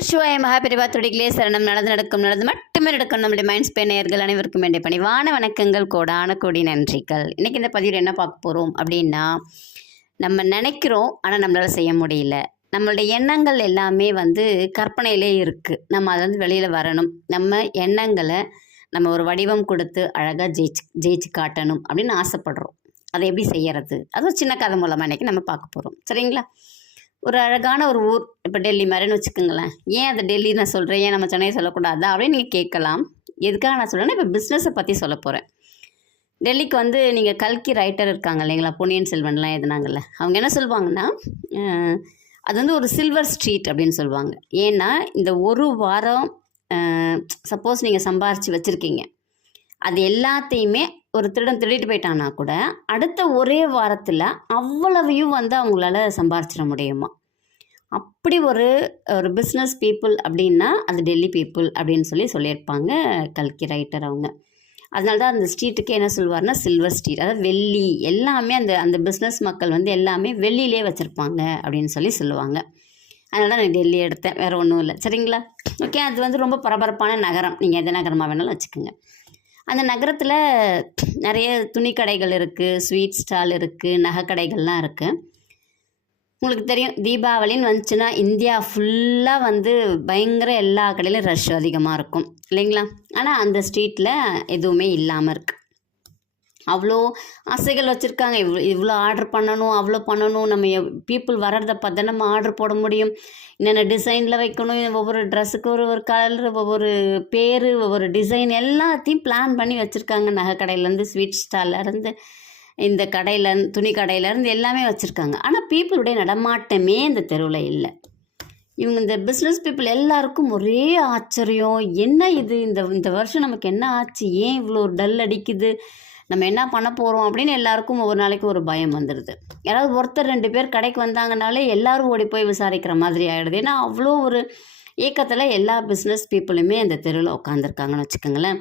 நமசிவாய மகாபெரிவா துடிகளே சரணம். நடந்து மட்டுமே நடக்கும் நம்முடைய மைண்ட்ஸ் பே நேயர்கள் அனைவருக்கும் வேண்டிய பணிவான வணக்கங்கள், கோடான கோடி நன்றிகள். இன்றைக்கி இந்த பதிவில் என்ன பார்க்க போகிறோம் அப்படின்னா, நம்ம நினைக்கிறோம் ஆனால் நம்மளால் செய்ய முடியல. நம்மளுடைய எண்ணங்கள் எல்லாமே கற்பனையிலே இருக்குது. நம்ம அதை வெளியில் வரணும். நம்ம எண்ணங்களை நம்ம ஒரு வடிவம் கொடுத்து அழகாக ஜெயிச்சு காட்டணும் அப்படின்னு ஆசைப்படுறோம். அதை எப்படி செய்யறது, அதுவும் சின்ன கதை மூலமாக இன்றைக்கி நம்ம பார்க்க போகிறோம். சரிங்களா? ஒரு அழகான ஒரு ஊர், இப்போ டெல்லி மாதிரின்னு வச்சுக்கோங்களேன். ஏன் அதை டெல்லி நான் சொல்கிறேன், ஏன் நம்ம சென்னையை சொல்லக்கூடாதா அப்படின்னு நீங்கள் கேட்கலாம். எதுக்காக நான் சொல்கிறேன்னா, இப்போ பிஸ்னஸை பற்றி சொல்ல போகிறேன். டெல்லிக்கு நீங்கள் கல்கி ரைட்டர் இருக்காங்க இல்லைங்களா, பொன்னியின் செல்வன்லாம் எழுதுனாங்கல்ல, அவங்க என்ன சொல்லுவாங்கன்னா, அது ஒரு சில்வர் ஸ்ட்ரீட் அப்படின்னு சொல்லுவாங்க. ஏன்னா இந்த ஒரு வாரம் சப்போஸ் நீங்கள் சம்பாரித்து வச்சுருக்கீங்க, அது எல்லாத்தையுமே ஒரு திருடிட்டு போயிட்டான்னா கூட அடுத்த ஒரே வாரத்தில் அவ்வளவையும் அவங்களால சம்பாரிச்சிட முடியுமா. அப்படி ஒரு பிஸ்னஸ் பீப்புள் அப்படின்னா அது டெல்லி பீப்புள் அப்படின்னு சொல்லியிருப்பாங்க கல்கி ரைட்டர் அவங்க. அதனால தான் அந்த ஸ்ட்ரீட்டுக்கு என்ன சொல்லுவார்னா சில்வர் ஸ்ட்ரீட், அதாவது வெள்ளி எல்லாமே அந்த பிஸ்னஸ் மக்கள் எல்லாமே வெள்ளியிலே வச்சுருப்பாங்க அப்படின்னு சொல்லுவாங்க. அதனால தான் நான் டெல்லி எடுத்தேன், வேறு ஒன்றும் இல்லை. சரிங்களா? ஓகே. அது ரொம்ப பரபரப்பான நகரம். நீங்கள் எந்த நகரமாக வேணாலும் வச்சுக்கோங்க. அந்த நகரத்தில் நிறைய துணி கடைகள் இருக்குது, ஸ்வீட் ஸ்டால் இருக்குது, நகை கடைகள்லாம் இருக்குது. உங்களுக்கு தெரியும், தீபாவளின்னு வந்துச்சுன்னா இந்தியா ஃபுல்லாக பயங்கர எல்லா கடையிலும் ரஷ் அதிகமாக இருக்கும் இல்லைங்களா? ஆனால் அந்த ஸ்ட்ரீட்டில் எதுவுமே இல்லாமல் இருக்குது. அவ்வளோ ஆசைகள் வச்சுருக்காங்க. இவ்வளோ ஆர்டர் பண்ணணும், அவ்வளோ பண்ணணும், நம்ம பீப்புள் வர்றதை பார்த்தா நம்ம ஆர்டர் போட முடியும், என்னென்ன டிசைனில் வைக்கணும், ஒவ்வொரு ட்ரெஸ்ஸுக்கு ஒரு கலர், ஒவ்வொரு பேர், ஒவ்வொரு டிசைன் எல்லாத்தையும் பிளான் பண்ணி வச்சுருக்காங்க. நகை கடையிலேருந்து, ஸ்வீட் ஸ்டால்லேருந்து, இந்த கடையில், துணி கடையிலேருந்து எல்லாமே வச்சுருக்காங்க. ஆனால் பீப்புளுடைய நடமாட்டமே இந்த தெருவில் இல்லை. இவங்க இந்த பிஸ்னஸ் பீப்புள் எல்லாருக்கும் ஒரே ஆச்சரியம், என்ன இது இந்த வருஷம் நமக்கு என்ன ஆச்சு, ஏன் இவ்வளோ டல் அடிக்குது, நம்ம என்ன பண்ண போகிறோம் அப்படின்னு எல்லாருக்கும் ஒவ்வொரு நாளைக்கு ஒரு பயம் வந்துடுது. யாராவது ஒருத்தர் 2 பேர் கடைக்கு வந்தாங்கனாலே எல்லோரும் ஓடி போய் விசாரிக்கிற மாதிரி ஆகிடுது. ஏன்னா அவ்வளோ ஒரு ஏக்கத்தில் எல்லா பிஸ்னஸ் பீப்புளுமே அந்த தெருவில் உட்காந்துருக்காங்கன்னு வச்சுக்கோங்களேன்.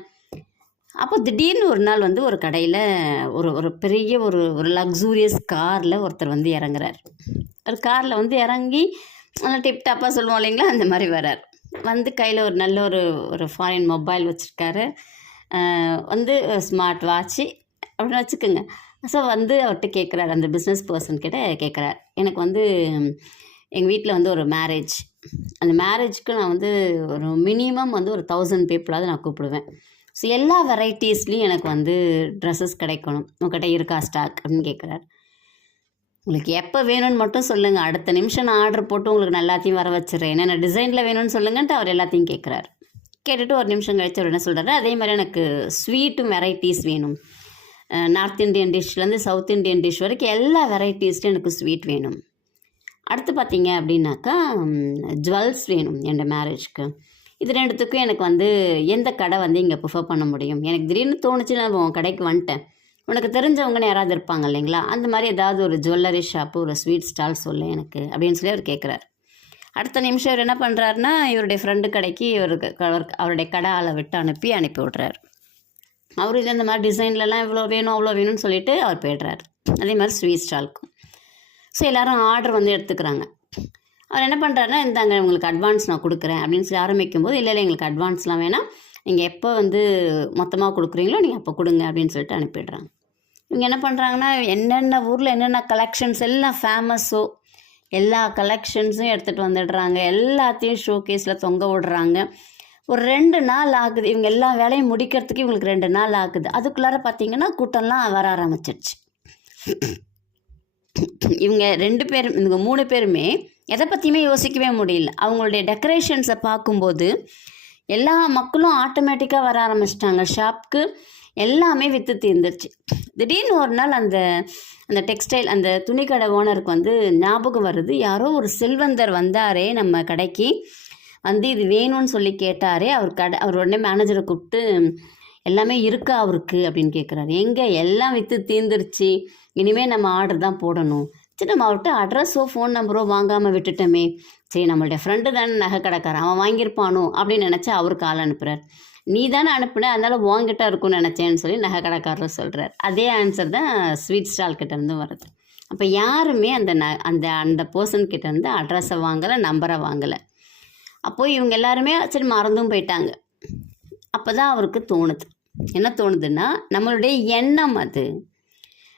அப்போ திடீர்னு ஒரு நாள் ஒரு கடையில் ஒரு பெரிய ஒரு லக்ஸூரியஸ் காரில் ஒருத்தர் இறங்குறார். ஒரு காரில் இறங்கி நல்லா டிப்டாப்பாக சொல்லுவோம் இல்லைங்களா, அந்த மாதிரி வர்றார். கையில் ஒரு நல்ல ஒரு ஃபாரின் மொபைல் வச்சுருக்காரு, ஸ்மார்ட் வாட்ச்சு அப்படின்னு வச்சுக்கோங்க. ஸோ அவர்கிட்ட கேட்குறாரு, அந்த பிஸ்னஸ் பர்சன்கிட்ட கேட்குறார், எனக்கு எங்கள் வீட்டில் ஒரு மேரேஜ், அந்த மேரேஜ்க்கு நான் ஒரு மினிமம் ஒரு 1000 பீப்புளாவது நான் கூப்பிடுவேன். ஸோ எல்லா வெரைட்டிஸ்லேயும் எனக்கு ட்ரெஸ்ஸஸ் கிடைக்கணும், உங்கள்கிட்ட இருக்கா ஸ்டாக் அப்படின்னு கேட்குறாரு. உங்களுக்கு எப்போ வேணும்னு மட்டும் சொல்லுங்கள், அடுத்த நிமிஷம் நான் ஆர்டர் போட்டு உங்களுக்கு எல்லாத்தையும் வர வச்சுறேன், என்னென்ன டிசைனில் வேணும்னு சொல்லுங்கன்ட்டு அவர் எல்லாத்தையும் கேட்குறாரு. கேட்டுட்டு ஒரு நிமிஷம் கழிச்சு அவர் என்ன சொல்கிறாரு, அதே மாதிரி எனக்கு ஸ்வீட்டும் வெரைட்டிஸ் வேணும், நார்த் இண்டியன் டிஷ்லேருந்து சவுத் இண்டியன் டிஷ் வரைக்கும் எல்லா வெரைட்டிஸ்லையும் எனக்கு ஸ்வீட் வேணும். அடுத்து பார்த்தீங்க அப்படின்னாக்கா ஜுவல்ஸ் வேணும் என்னோடய மேரேஜ்க்கு. இது 2த்துக்கும் எனக்கு எந்த கடை இங்கே ப்ரிஃபர் பண்ண முடியும், எனக்கு திடீர்னு தோணுச்சு நான் உன் கடைக்கு வந்துட்டேன், உனக்கு தெரிஞ்சவங்கன்னு யாராவது இருப்பாங்க இல்லைங்களா, அந்த மாதிரி ஏதாவது ஒரு ஜுவல்லரி ஷாப்பு, ஒரு ஸ்வீட் ஸ்டால் சொல்ல எனக்கு அப்படின்னு சொல்லி அவர் கேட்குறாரு. அடுத்த நிமிஷம் இவர் என்ன பண்ணுறாருன்னா, இவருடைய ஃப்ரெண்டு கடைக்கு அவருடைய கடை ஆளை விட்டு அனுப்பி விட்றாரு. அவர் இந்த மாதிரி டிசைன்லலாம் இவ்வளோ வேணும் அவ்வளோ வேணும்னு சொல்லிட்டு அவர் போய்ட்றாரு. அதே மாதிரி ஸ்வீட் ஸ்டாலுக்கும். ஸோ எல்லோரும் ஆர்டர் எடுத்துக்கிறாங்க. அவர் என்ன பண்ணுறாருன்னா, இந்தாங்க உங்களுக்கு அட்வான்ஸ் நான் கொடுக்குறேன் அப்படின்னு சொல்லி ஆரம்பிக்கும் போது, இல்லை எங்களுக்கு அட்வான்ஸ்லாம் வேணாம், நீங்கள் எப்போ மொத்தமாக கொடுக்குறீங்களோ நீங்கள் அப்போ கொடுங்க அப்படின்னு சொல்லிட்டு அனுப்பிடுறாங்க. இவங்க என்ன பண்ணுறாங்கன்னா, என்னென்ன ஊரில் என்னென்ன கலெக்ஷன்ஸ் எல்லாம் ஃபேமஸோ எல்லா கலெக்ஷன்ஸும் எடுத்துகிட்டு வந்துடுறாங்க, எல்லாத்தையும் ஷோகேஸில் தொங்க விடுறாங்க. ஒரு 2 நாள் ஆகுது, இவங்க எல்லா வேலையும் முடிக்கிறதுக்கு இவங்களுக்கு 2 நாள் ஆகுது. அதுக்குள்ளார பார்த்தீங்கன்னா கூட்டம்லாம் வர ஆரம்பிச்சிருச்சு. இவங்க 3 பேருமே எதை பற்றியுமே யோசிக்கவே முடியல. அவங்களுடைய டெக்கரேஷன்ஸை பார்க்கும்போது எல்லா மக்களும் ஆட்டோமேட்டிக்காக வர ஆரம்பிச்சிட்டாங்க ஷாப்புக்கு, எல்லாமே விற்று தீர்ந்துருச்சு. திடீர்னு ஒரு நாள் அந்த டெக்ஸ்டைல், அந்த துணிக்கடை ஓனருக்கு ஞாபகம் வருது, யாரோ ஒரு செல்வந்தர் வந்தாரே நம்ம கடைக்கு, இது வேணும்னு சொல்லி கேட்டாரே, அவர் உடனே மேனேஜரை கூப்பிட்டு எல்லாமே இருக்கா அவருக்கு அப்படின்னு கேட்குறாரு. எங்கே, எல்லாம் விற்று தீர்ந்துருச்சு, இனிமேல் நம்ம ஆர்டர் தான் போடணும். சரி, நம்ம அவர்கிட்ட அட்ரஸோ ஃபோன் நம்பரோ வாங்காமல் விட்டுட்டோமே, சரி நம்மளுடைய ஃப்ரெண்டு தானே நகை கடைக்காரன், அவன் வாங்கியிருப்பானோ அப்படின்னு நினச்சா அவருக்கு ஆள் அனுப்புகிறார். நீ தானே அனுப்புன, அதனால் வாங்கிட்ட இருக்கும்னு நினச்சேன்னு சொல்லி நகை கடைக்காரர் சொல்கிறார். அதே ஆன்சர் தான் ஸ்வீட் ஸ்டால் கிட்டேருந்து வருது. அப்போ யாருமே அந்த பர்சன் கிட்டேருந்து அட்ரஸை வாங்கலை, நம்பரை வாங்கலை. அப்போது இவங்க எல்லாருமே சரி மறந்தும் போயிட்டாங்க. அப்போ தான் அவருக்கு தோணுது. என்ன தோணுதுன்னா, நம்மளுடைய எண்ணம் அது.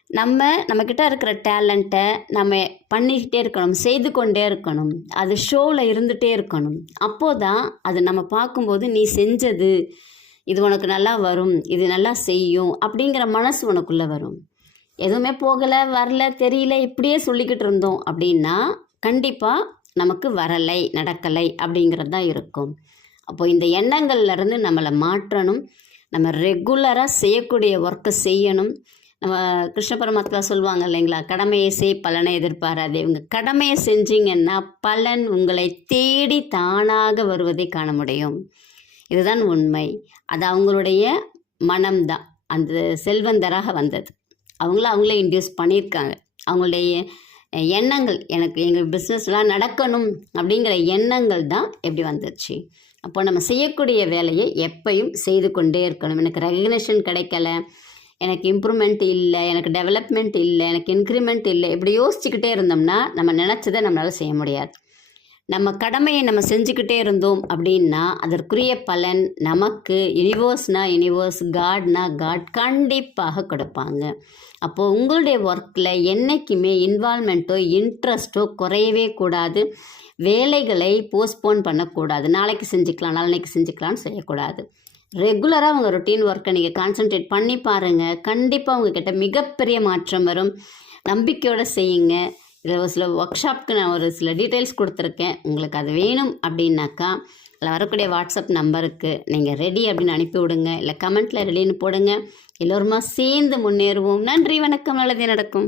நம்மக்கிட்ட இருக்கிற டேலண்ட்டை நம்ம பண்ணிக்கிட்டே இருக்கணும், செய்து கொண்டே இருக்கணும். அது ஷோவில் இருந்துகிட்டே இருக்கணும். அப்போது தான் அது நம்ம பார்க்கும்போது நீ செஞ்சது இது உனக்கு நல்லா வரும், இது நல்லா செய்யும் அப்படிங்கிற மனசு உனக்குள்ளே வரும். எதுவுமே போகலை, வரல, தெரியல, இப்படியே சொல்லிக்கிட்டு இருந்தோம் அப்படின்னா கண்டிப்பாக நமக்கு வரலை, நடக்கலை அப்படிங்கிறது தான் இருக்கும். அப்போ இந்த எண்ணங்கள்லேருந்து நம்மளை மாற்றணும். நம்ம ரெகுலராக செய்யக்கூடிய ஒர்க்கை செய்யணும். நம்ம கிருஷ்ண பரமாத்மா சொல்லுவாங்க இல்லைங்களா, கடமையை செய் பலனை எதிர்பாராது. இவங்க கடமையை செஞ்சீங்கன்னா பலன் உங்களை தேடி தானாக வருவதை காண முடியும். இதுதான் உண்மை. அது அவங்களுடைய மனம்தான் அந்த செல்வந்தராக வந்தது. அவங்களே இன்டியூஸ் பண்ணியிருக்காங்க. அவங்களுடைய எண்ணங்கள், எனக்கு எங்கள் பிஸ்னஸ்லாம் நடக்கணும் அப்படிங்கிற எண்ணங்கள் தான் எப்படி வந்துச்சு. அப்போ நம்ம செய்யக்கூடிய வேலையை எப்பையும் செய்து கொண்டே இருக்கணும். எனக்கு ரெகக்னேஷன் கிடைக்கல, எனக்கு இம்ப்ரூவ்மெண்ட் இல்லை, எனக்கு டெவலப்மெண்ட் இல்லை, எனக்கு இன்க்ரிமெண்ட் இல்லை, இப்படி யோசிச்சுக்கிட்டே இருந்தோம்னா நம்ம நினச்சதை நம்மளால் செய்ய முடியாது. நம்ம கடமையை நம்ம செஞ்சுக்கிட்டே இருந்தோம் அப்படின்னா அதற்குரிய பலன் நமக்கு யூனிவர்ஸ், காட்னா காட் கண்டிப்பாக கொடுப்பாங்க. அப்போது உங்களுடைய ஒர்க்கில் என்றைக்குமே இன்வால்மெண்ட்டோ இன்ட்ரெஸ்ட்டோ குறையவே கூடாது. வேலைகளை போஸ்ட்போன் பண்ணக்கூடாது. நாளைக்கு செஞ்சுக்கலாம், நாளைக்கு செஞ்சுக்கலான்னு செய்யக்கூடாது. ரெகுலராக உங்கள் ரொட்டீன் ஒர்க்கை நீங்கள் கான்சன்ட்ரேட் பண்ணி பாருங்கள். கண்டிப்பாக உங்கள்கிட்ட மிகப்பெரிய மாற்றம் வரும். நம்பிக்கையோடு செய்யுங்க. இதில் ஒரு சில ஒர்க் ஷாப்க்கு நான் ஒரு சில டீட்டெயில்ஸ் கொடுத்துருக்கேன். உங்களுக்கு அது வேணும் அப்படின்னாக்கா அதில் வரக்கூடிய வாட்ஸ்அப் நம்பருக்கு நீங்கள் ரெடி அப்படின்னு அனுப்பி விடுங்க. இல்லை கமெண்ட்டில் ரெடின்னு போடுங்க. எல்லோருமா சேர்ந்து முன்னேறுவோம். நன்றி, வணக்கம். நல்லதே நடக்கும்.